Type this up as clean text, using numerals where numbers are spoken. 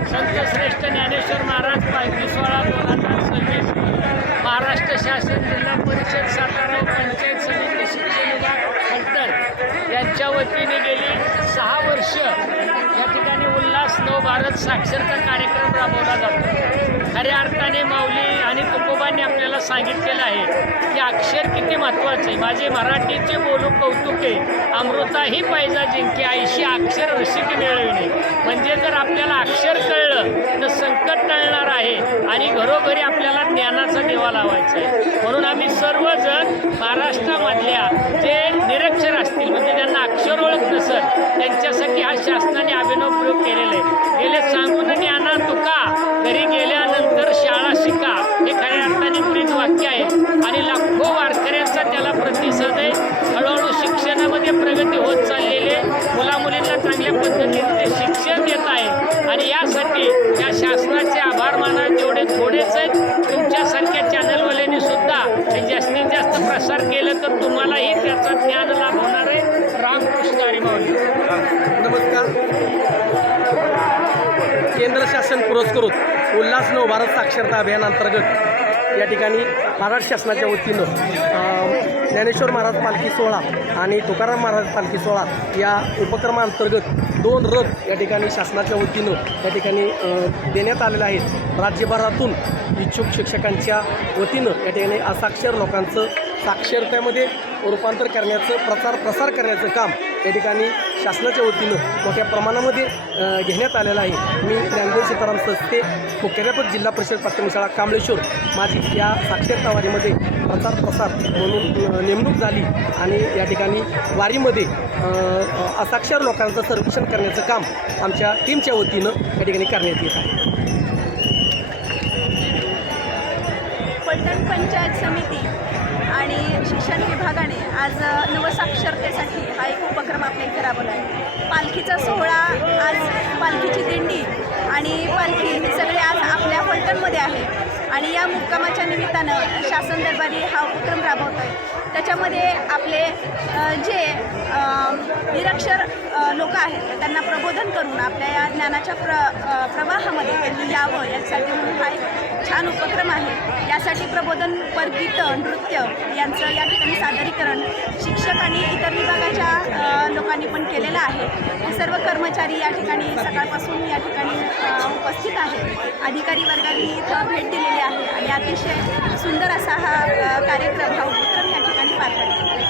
संतश्रेष्ठ ज्ञानेश्वर महाराज पालखी सोहळा 2026 महाराष्ट्र शासन जिल्हा परिषद सातारा व पंचायत समिती शिक्षण विभाग फलटण यांच्या वतीने गेली 6 वर्ष या ठिकाणी उल्हास नव भारत साक्षरता कार्यक्रम राबवला जातो। खऱ्या अर्थाने माऊली आणि तुकोबांनी आपल्याला सांगितलेलं आहे की अक्षर किती महत्त्वाचे आहे। माझे मराठीचे बोलू कौतुके अमृता ही पैजा जिंके ऐशी अक्षर रसिक मिळविणे। म्हणजे जर आपल्याला अक्षर कळलं तर संकट टळणार आहे आणि घरोघरी आपल्याला ज्ञानाचा दिवा लावायचा आहे। म्हणून आम्ही सर्वजण महाराष्ट्रामधल्या जे निरक्षर असतील म्हणजे ज्यांना अक्षर ओळख नसत त्यांच्यासाठी हा शासनाने अभिनव प्रयोग केलेला आहे। गेले सांगून ज्ञाना तुका घरी गेल्यानंतर शाळा शिका हे खऱ्या अर्थाने ब्रीद वाक्य आहे आणि लाखो वारकऱ्यांचा त्याला प्रतिसाद आहे। हळूहळू शिक्षणामध्ये प्रगती होत चाललेली आहे। मुलामुलींना चांगल्या पद्धतीने ते शिक्षण देत आहे आणि यासाठी या शासनाचे आभार मानावे तेवढे थोडेच आहेत। तुमच्यासारख्या चॅनलवाल्यांनी सुद्धा जास्तीत जास्त प्रसार केलं तर तुम्हालाही त्याचा ज्ञान लाभ होणार आहे। रामकृष्ण हरी माऊली। नमस्कार। केंद्र शासन पुरस्कृत उल्हास नव भारत साक्षरता अभियान अंतर्गत या ठिकाणी महाराष्ट्र शासनाच्या वतीनं ज्ञानेश्वर महाराज पालखी सोहळा आणि तुकाराम महाराज पालखी सोहळा या उपक्रमांतर्गत 2 रथ या ठिकाणी शासनाच्या वतीनं या ठिकाणी देण्यात आलेले आहेत। राज्यभरातून इच्छुक शिक्षकांच्या वतीनं या ठिकाणी असाक्षर लोकांचं साक्षरतेमध्ये रूपांतर करण्याचं प्रसार करण्याचं काम या ठिकाणी शासनाच्या वतीनं मोठ्या प्रमाणामध्ये घेण्यात आलेलं आहे। मी ज्ञानदेव सीताराम सस्ते मुख्याध्यापक जिल्हा परिषद प्राथमिक शाळा कांबळेश्वर माझी या साक्षरता वारीमध्ये प्रसार म्हणून नेमणूक झाली आणि या ठिकाणी वारीमध्ये असाक्षर लोकांचं सर्वेक्षण करण्याचं काम आमच्या टीमच्या वतीनं या ठिकाणी करण्यात येत आहे। फलटण पंचायत समिती आणि शिक्षण विभागाने आज नवसाक्षरतेसाठी हा एक उपक्रम आपल्या इथे राबवला आहे। पालखीचा सोहळा, आज पालखीची दिंडी आणि पालखी हे सगळे आज आपल्या फलटणमध्ये आहे आणि या मुक्कामाच्या निमित्तानं शासन दरबारी हा उपक्रम राबवतो आहे। त्याच्यामध्ये आपले जे निरक्षर लोक आहेत त्यांना प्रबोधन करून आपल्या या ज्ञानाच्या प्रवाहामध्ये त्यांनी यावं यासाठी म्हणून हा एक छान उपक्रम आहे। यासाठी प्रबोधन गीतं नृत्य यांचं या ठिकाणी सादरीकरण शिक्षक आणि इतर विभागाच्या लोकांनी पण केलेलं आहे। हे सर्व कर्मचारी या ठिकाणी सकाळपासून या ठिकाणी उपस्थित आहेत। अधिकारी वर्गाने इथं भेट दिलेली आहे आणि अतिशय सुंदर असा हा कार्यक्रम हा उपक्रम या ठिकाणी पार पडला।